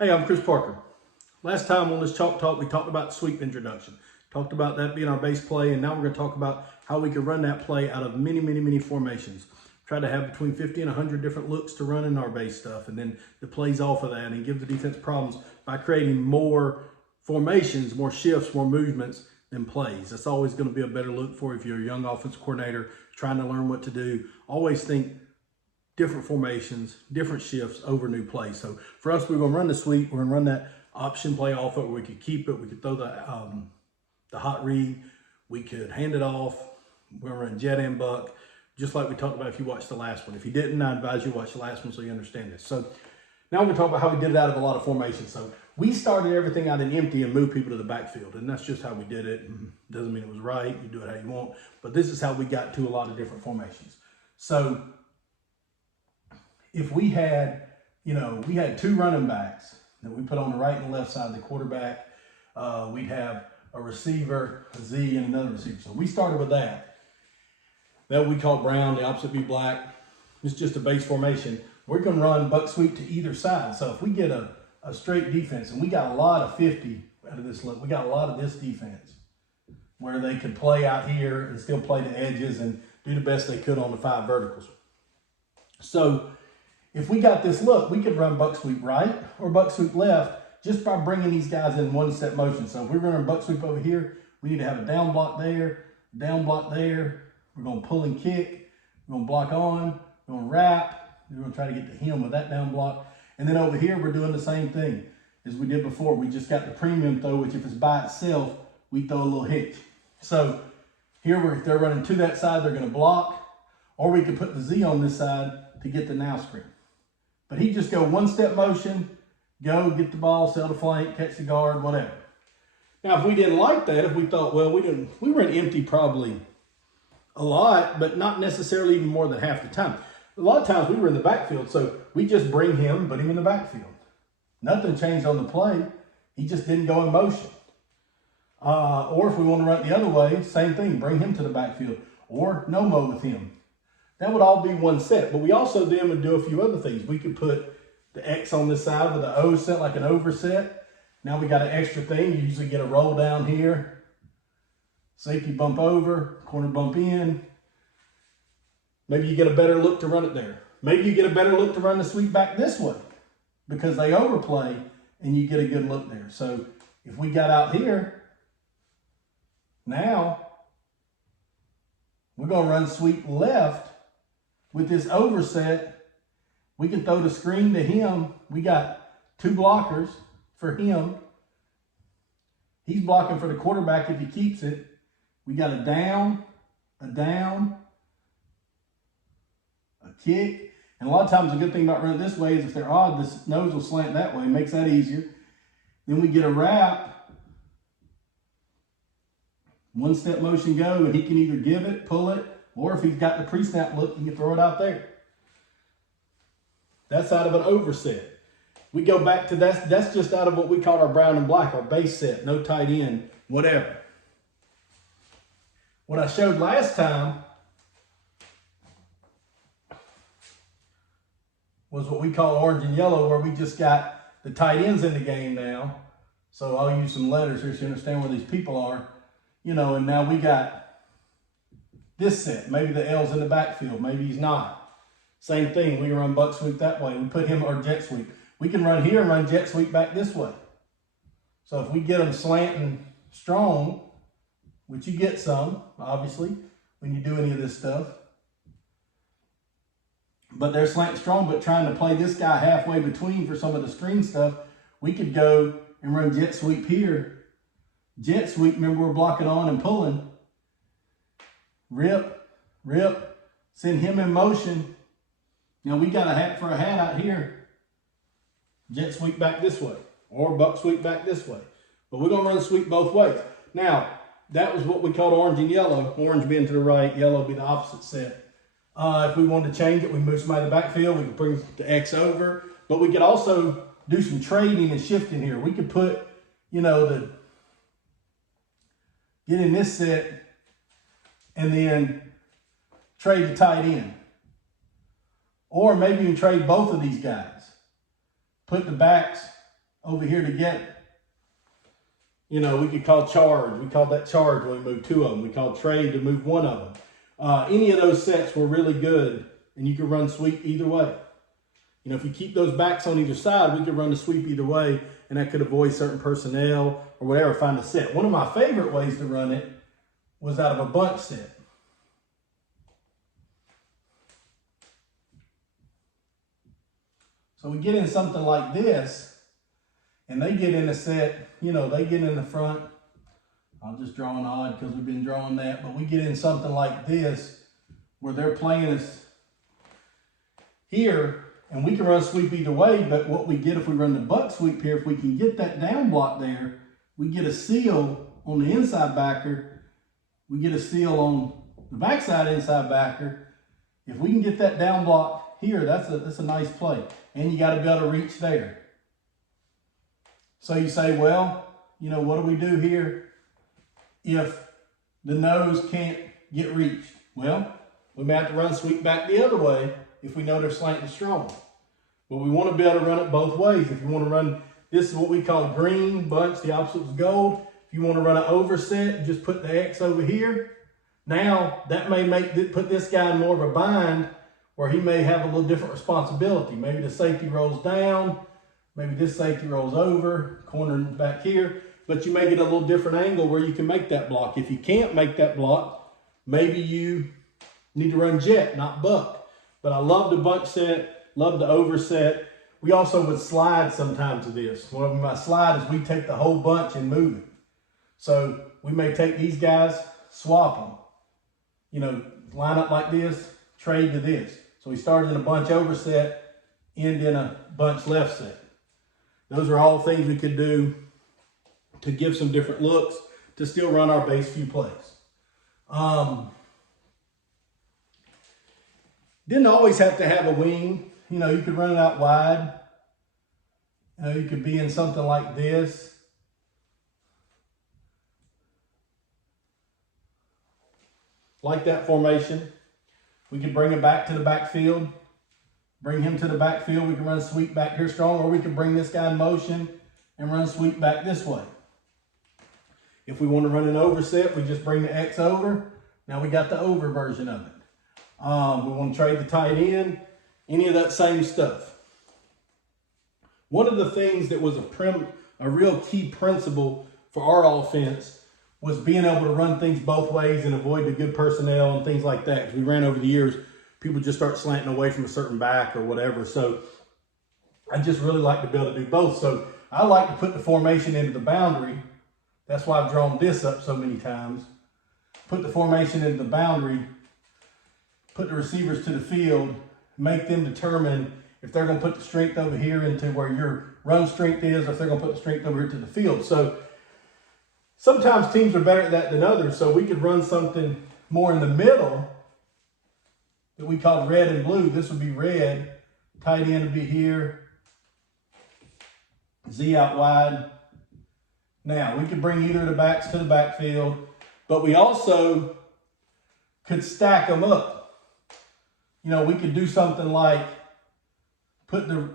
Hey, I'm Chris Parker. Last time on this Chalk Talk, we talked about sweep introduction. Talked about that being our base play, and now we're going to talk about how we can run that play out of many formations. Try to have between 50 and 100 different looks to run in our base stuff, and then the plays off of that and give the defense problems by creating more formations, more shifts, more movements than plays. That's always going to be a better look for if you're a young offensive coordinator trying to learn what to do. Always think different formations, different shifts over new plays. So for us, we're going to run the sweep. We're going to run that option play off it where we could keep it. We could throw the hot read. We could hand it off. We're going to run jet and buck, just like we talked about if you watched the last one. If you didn't, I advise you watch the last one so you understand this. So now we're going to talk about how we did it out of a lot of formations. So we started everything out in empty and moved people to the backfield. And that's just how we did it. Doesn't mean it was right. You do it how you want. But this is how we got to a lot of different formations. So if we had, we had two running backs that we put on the right and left side of the quarterback, we'd have a receiver, a Z, and another receiver. So we started with that. That we call brown, the opposite be black. It's just a base formation. We're going to run buck sweep to either side. So if we get a straight defense, and we got a lot of 50 out of this look, we got a lot of this defense where they could play out here and still play the edges and do the best they could on the 5 verticals. So if we got this look, we could run buck sweep right or buck sweep left just by bringing these guys in one step motion. So if we're going to buck sweep over here, we need to have a down block there, down block there. We're going to pull and kick. We're going to block on. We're going to wrap. We're going to try to get to him with that down block. And then over here, we're doing the same thing as we did before. We just got the premium throw, which if it's by itself, we throw a little hitch. So here, if they're running to that side, they're going to block. Or we could put the Z on this side to get the now screen. But he'd just go one step motion, go get the ball, sell the flank, catch the guard, whatever. Now, if we didn't like that, if we thought, well, we were in empty probably a lot, but not necessarily even more than half the time. A lot of times we were in the backfield, so we just bring him, put him in the backfield. Nothing changed on the play. He just didn't go in motion. Or if we want to run it the other way, same thing, bring him to the backfield or no-mo with him. That would all be one set, but we also then would do a few other things. We could put the X on this side with the O set, like an overset. Now we got an extra thing. You usually get a roll down here. Safety bump over, corner bump in. Maybe you get a better look to run it there. Maybe you get a better look to run the sweep back this way because they overplay and you get a good look there. So if we got out here, now we're going to run sweep left. With this overset, we can throw the screen to him. We got 2 blockers for him. He's blocking for the quarterback if he keeps it. We got a down, a kick. And a lot of times the good thing about running this way is if they're odd, this nose will slant that way. Makes that easier. Then we get a wrap. One step motion go, and he can either give it, pull it, or if he's got the pre-snap look, he can throw it out there. That's out of an overset. We go back to that's just out of what we call our brown and black, our base set, no tight end, whatever. What I showed last time was what we call orange and yellow, where we just got the tight ends in the game now. So I'll use some letters here so you understand where these people are. And now we got this set. Maybe the L's in the backfield. Maybe he's not. Same thing. We can run buck sweep that way. We put him or jet sweep. We can run here and run jet sweep back this way. So if we get them slanting strong, which you get some, obviously, when you do any of this stuff. But they're slanting strong, but trying to play this guy halfway between for some of the screen stuff, we could go and run jet sweep here. Jet sweep, remember we're blocking on and pulling. Rip, send him in motion. Now we got a hat for a hat out here. Jet sweep back this way or buck sweep back this way. But we're going to run sweep both ways. Now, that was what we called orange and yellow. Orange being to the right, yellow be the opposite set. If we wanted to change it, we move somebody to the backfield. We could bring the X over. But we could also do some trading and shifting here. We could put, get in this set and then trade the tight end. Or maybe you trade both of these guys. Put the backs over here to get, you know, we could call charge. We called that charge when we moved 2 of them. We called trade to move 1 of them. Any of those sets were really good, and you could run sweep either way. You know, if you keep those backs on either side, we could run the sweep either way, and that could avoid certain personnel or whatever, find a set. One of my favorite ways to run it was out of a bunch set. So we get in something like this, and they get in a set, you know, they get in the front. I'll just draw an odd because we've been drawing that, but we get in something like this where they're playing us here, and we can run sweep either way, but what we get if we run the buck sweep here, if we can get that down block there, we get a seal on the inside backer, we get a seal on the backside inside backer. If we can get that down block here, that's a nice play. And you got to be able to reach there. So you say, well, you know, what do we do here if the nose can't get reached? Well, we may have to run sweep back the other way if we know they're slanting strong. But we want to be able to run it both ways. If you want to run, this is what we call green bunch, the opposite is gold. If you want to run an overset, just put the X over here. Now, that may put this guy in more of a bind where he may have a little different responsibility. Maybe the safety rolls down, maybe this safety rolls over, corner back here, but you may get a little different angle where you can make that block. If you can't make that block, maybe you need to run jet, not buck. But I love the bunch set, love the overset. We also would slide sometimes to this. One of my slide is we take the whole bunch and move it. So we may take these guys, swap them. You know, line up like this, trade to this. So we started in a bunch overset, end in a bunch left set. Those are all things we could do to give some different looks to still run our base few plays. Didn't always have to have a wing. You know, you could run it out wide. You know, you could be in something like this. Like that formation. We could bring it back to the backfield. Bring him to the backfield. We can run sweep back here strong, or we could bring this guy in motion and run sweep back this way. If we want to run an overset, we just bring the X over. Now we got the over version of it. We want to trade the tight end, any of that same stuff. One of the things that was a real key principle for our offense was being able to run things both ways and avoid the good personnel and things like that. As we ran over the years, people just start slanting away from a certain back or whatever. So I just really like to be able to do both. So I like to put the formation into the boundary. That's why I've drawn this up so many times. Put the formation into the boundary, put the receivers to the field, make them determine if they're going to put the strength over here into where your run strength is, or if they're going to put the strength over here to the field. So sometimes teams are better at that than others, so we could run something more in the middle that we call red and blue. This would be red, tight end would be here, Z out wide. Now, we could bring either of the backs to the backfield, but we also could stack them up. You know, we could do something like put the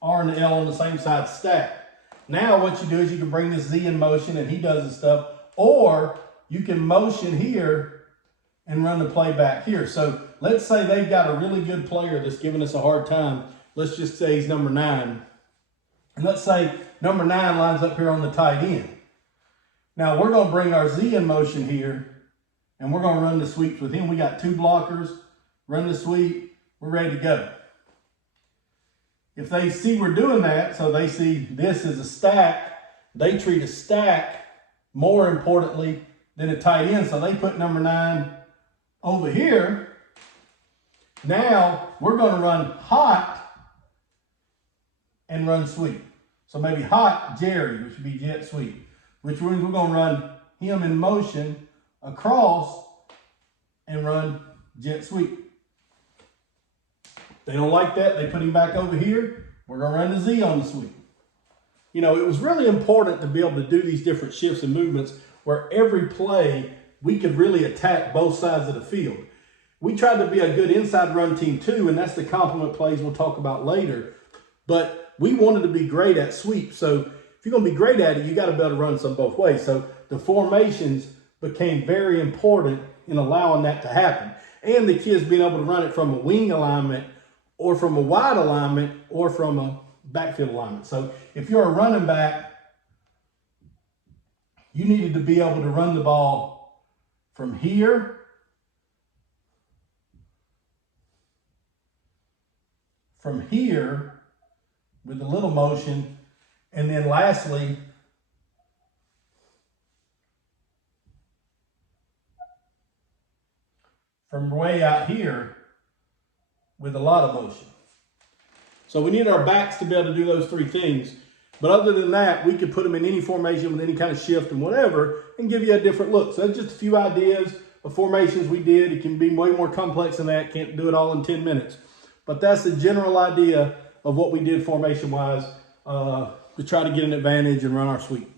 R and the L on the same side stack. Now what you do is you can bring this Z in motion and he does the stuff, or you can motion here and run the play back here. So let's say they've got a really good player that's giving us a hard time. Let's just say he's number 9. And let's say number 9 lines up here on the tight end. Now we're going to bring our Z in motion here and we're going to run the sweeps with him. We got 2 blockers, run the sweep, we're ready to go. If they see we're doing that, so they see this as a stack, they treat a stack more importantly than a tight end. So they put number 9 over here. Now we're going to run hot and run sweep. So maybe hot Jerry, which would be jet sweep, which means we're going to run him in motion across and run jet sweep. They don't like that. They put him back over here. We're going to run the Z on the sweep. You know, it was really important to be able to do these different shifts and movements where every play we could really attack both sides of the field. We tried to be a good inside run team too, and that's the complement plays we'll talk about later. But we wanted to be great at sweep. So if you're going to be great at it, you got to be able to run some both ways. So the formations became very important in allowing that to happen. And the kids being able to run it from a wing alignment or from a wide alignment or from a backfield alignment. So if you're a running back, you needed to be able to run the ball from here with a little motion, and then lastly, from way out here with a lot of motion. So we need our backs to be able to do those three things. But other than that, we could put them in any formation with any kind of shift and whatever and give you a different look. So that's just a few ideas of formations we did. It can be way more complex than that. Can't do it all in 10 minutes. But that's the general idea of what we did formation-wise to try to get an advantage and run our sweep.